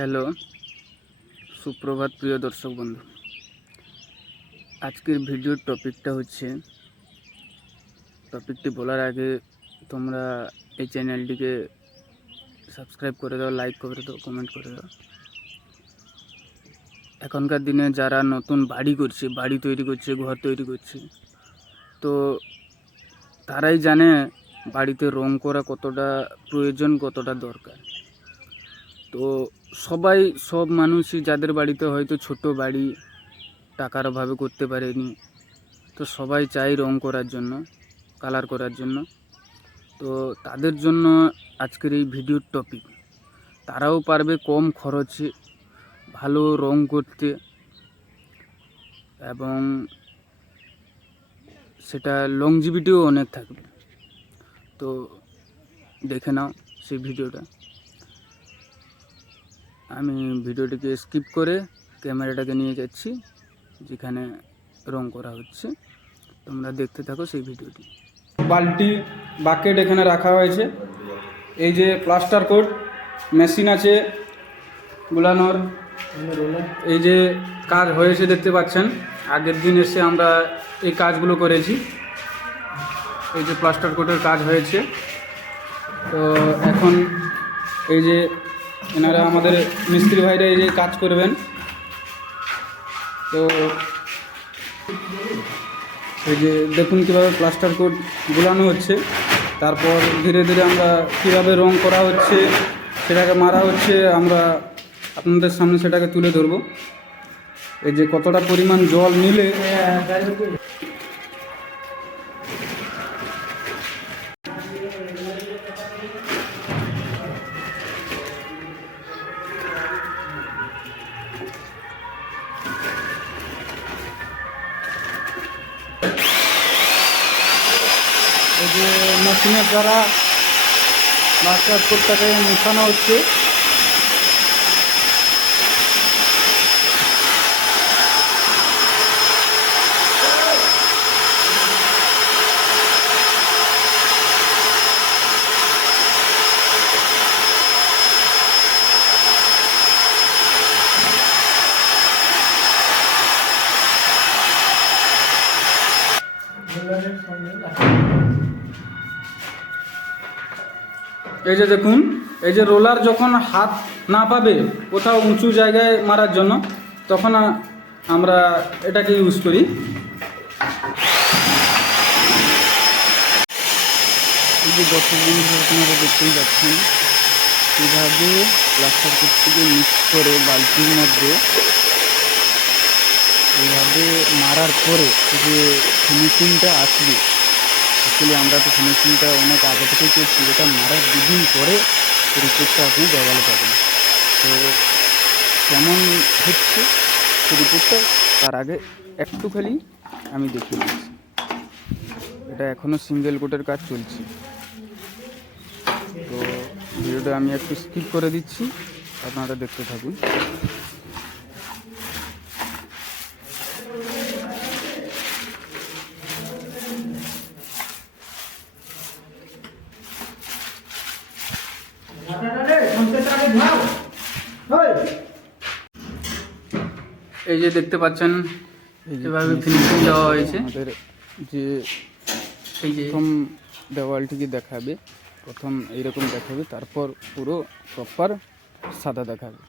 Hello, সুপ্রভাত প্রিয় দর্শক বন্ধু। আজকের ভিডিওর টপিকটা হচ্ছে, টপিকটি বলার আগে তোমরা এই চ্যানেলটিকে সাবস্ক্রাইব করে দাও, লাইক করে দাও, কমেন্ট করে দাও। এখনকার দিনে যারা নতুন বাড়ি করছে, বাড়ি তৈরি করছে, ঘর তৈরি করছে, তো তারাই জানে বাড়িতে রং করা কতটা প্রয়োজন, কতটা দরকার। তো সবাই, সব মানুষই যাদের বাড়িতে হয়তো ছোট বাড়ি টাকার অভাবে করতে পারেনি, তো সবাই চাই রং করার জন্য, কালার করার জন্য। তো তাদের জন্য আজকের এই ভিডিওর টপিক তারাও পারবে কম খরচে ভালো রং করতে এবং সেটা লংজিভিটিও অনেক থাকবে। তো দেখে নাও সেই ভিডিওটা। আমি ভিডিওটিকে স্কিপ করে ক্যামেরাটাকে নিয়ে যাচ্ছি, যেখানে রং করা হচ্ছে। তোমরা দেখতে থাকো সেই ভিডিওটি। বালতি, বাকেট এখানে রাখা হয়েছে। এই যে প্লাস্টার কোট, মেশিন আছে গুলানোর এই যে কাজ হয়েছে দেখতে পাচ্ছেন, আগের দিন এসে আমরা এই কাজগুলো করেছি। এই যে প্লাস্টার কোটের কাজ হয়েছে। তো এখন এই যে এনারা আমাদের মিস্ত্রি ভাইরা এই কাজ করবেন। তো এই যে দেখুন কীভাবে প্লাস্টার কোট গুলানো হচ্ছে। তারপর ধীরে ধীরে আমরা কীভাবে রং করা হচ্ছে, সেটাকে মারা হচ্ছে, আমরা আপনাদের সামনে সেটাকে তুলে ধরবো। এই যে কতটা পরিমাণ জল নিলে এই যে মেশিনের দ্বারা প্লাস্টার কোটটাকে মেশানো হচ্ছে। এই যে দেখুন, এই যে রোলার যখন হাত না পাবে কোথাও উঁচু জায়গায় মারার জন্য, তখন আমরা এটাকে ইউজ করি। যে দর্শক বন্ধুরা, আপনারা দেখতেই পাচ্ছেন, কীভাবে প্লাস্টার কোটটিকে মিক্স করে বালতির মধ্যে এইভাবে মারার পরে যে ফিনিশিংটা আসবে অ্যাকচুয়ালি আমরা তো ফিনিশিংটা অনেক আগে থেকেই করছি, এটা মারার দুদিন পরে রিপোর্টটা আপনি দেওয়ালে পাবেন। তো কেমন হচ্ছে সেই রিপোর্টটা তার আগে একটু খালি আমি দেখিয়ে দিচ্ছি এটা এখনও সিঙ্গেল কোটের কাজ চলছে। তো ভিডিওটা আমি একটু স্কিপ করে দিচ্ছি, আপনারা দেখতে থাকুন। এই। যে দেখতে পাচ্ছেন যেভাবে ফিনিশিং দেওয়া হয়েছে। আমাদের যে এই যে প্রথম দেওয়ালটিকে দেখাবে? প্রথম এইরকম দেখাবে তারপর পুরো প্রপার সাদা দেখাবে।